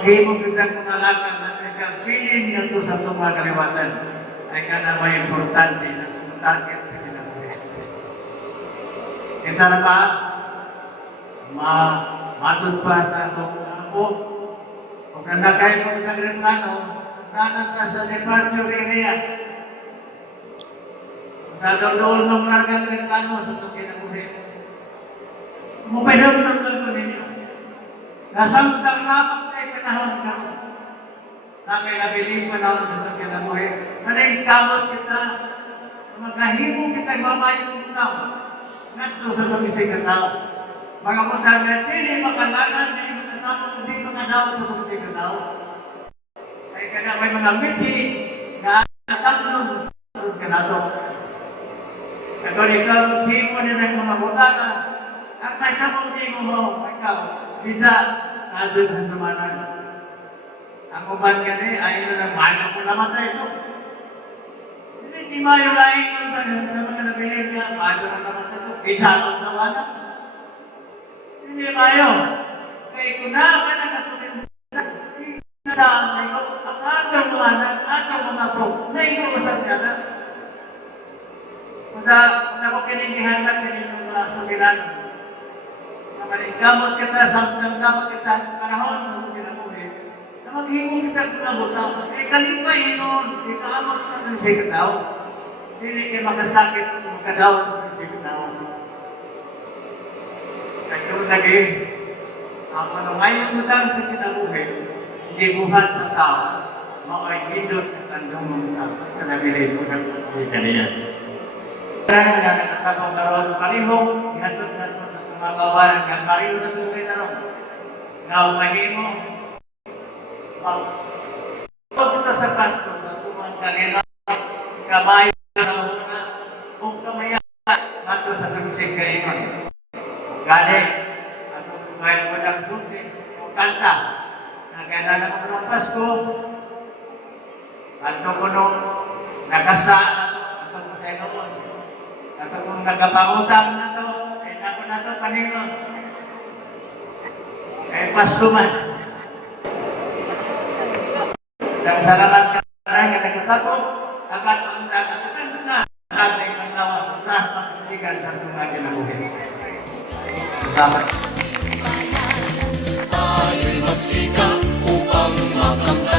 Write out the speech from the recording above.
maghimog kitang mga lakang na nagkapiling na ito sa itong mga kaliwatan ay ka na may importante na itong target sa kinabuhi. Kita na ba? Matod pa sa itong ako. Kung nanakay mo ng replano, nanata sa departure area. Sa doon ng largang replano sa itong kinabuhi. Mupainom ng lang po ninyo. Nasamtang napak tayo panahon ka ron. Kami nabiling panahon sa itong kinabuhi. Manay kamot kita, magkahimo kita mamayong tao. Ngadto sa itong isig na tao. Mga mutang na hindi makalanan, hindi makatapos, hindi makadaot sa itong isig na tao. Ay kaya may mga miti na ataplon ka na ito. At kung ikaw, himo din ang mga mutana, ang may kapag-himo mo, ikaw, bisa, nadun sa tumanan. Ang uban ka ni, ayaw na mahal ko namatay ito. Hindi mayo laing ng mga nabilin niya, mahal na namatay ito, isalong nawanan. Hindi mayo. Kaya kung ka na katulin, nadaan na ito, ang atong mga anak, atong mga pro, na inuusap niya na. Kung ako kinindihan na, kininong mga sugilanan. Gamot kita, samtang gamot kita, panahon sa mga kinabuhi, na maghimong kita kumabot na, kalipay yun, di kaamot na ng siya katao. Hindi kayo makasakit ng makadaw ng siya katao. Kaya lagi, ako na ngayon mo lang sa kinabuhi, hindi buhat sa tao, makay nindot na kandong mga tao, na nabilin mo ng kaniya. Kaya nga nakatapang karoon palihong, ihatod na ito sa mga kawalan kan pariho na tubay na ron. Nga umahimo. Pagpunta sa kasto sa tumang kanila, kamay na una, kung kamaya, nato sa kamisig kaingon. Galing, atong sumayin mo lang suti, kung kanta, na kaya na ng Pasko, atong kunong nagasa na ito, atong kusay noon, atong kung nagapangutang na ito, ako na ito kanino. Kaya Pasko man. Dan salamat ka na nga nagtatapos, agad ang nagtatapos na natin ang tawag sa pagkaibigan sa tumagi na buhay. Salamat. Tayo'y magsikap upang makamdaman